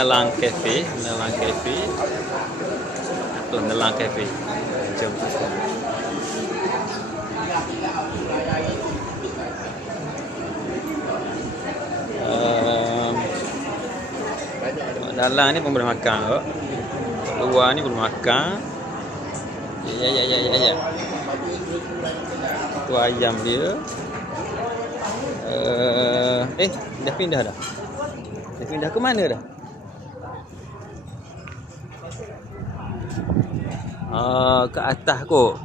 Menelang Cafe. Menelang Cafe. Jom. Dalam ni pun boleh makan kok. Luar ni boleh makan. Ya. Tu ayam dia. Dah pindah dah. Dah pindah ke mana dah? Ke atas kot.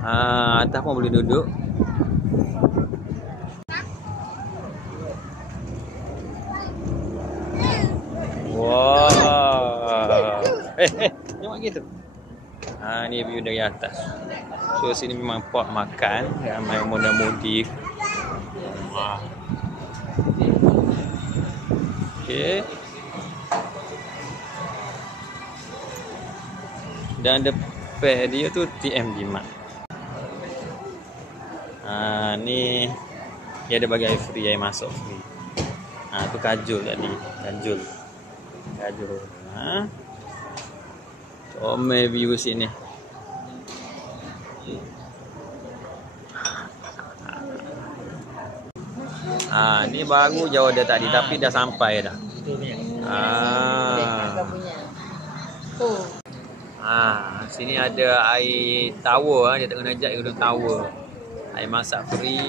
Atas pun boleh duduk. Wah. Tengok gitu. Ni view dari atas. So sini memang spot makan, ramai muda-mudi. Okey. Dan depan dia tu TMG Mart. Ni dia ada bagi air free, air masuk free. Tu kajul tadi, kajul. Comel view sini. Ni baru jauh dia tadi tapi dah sampai dah. Sini ada air tower, dia tak kena ajak gedung tower. Air masak free.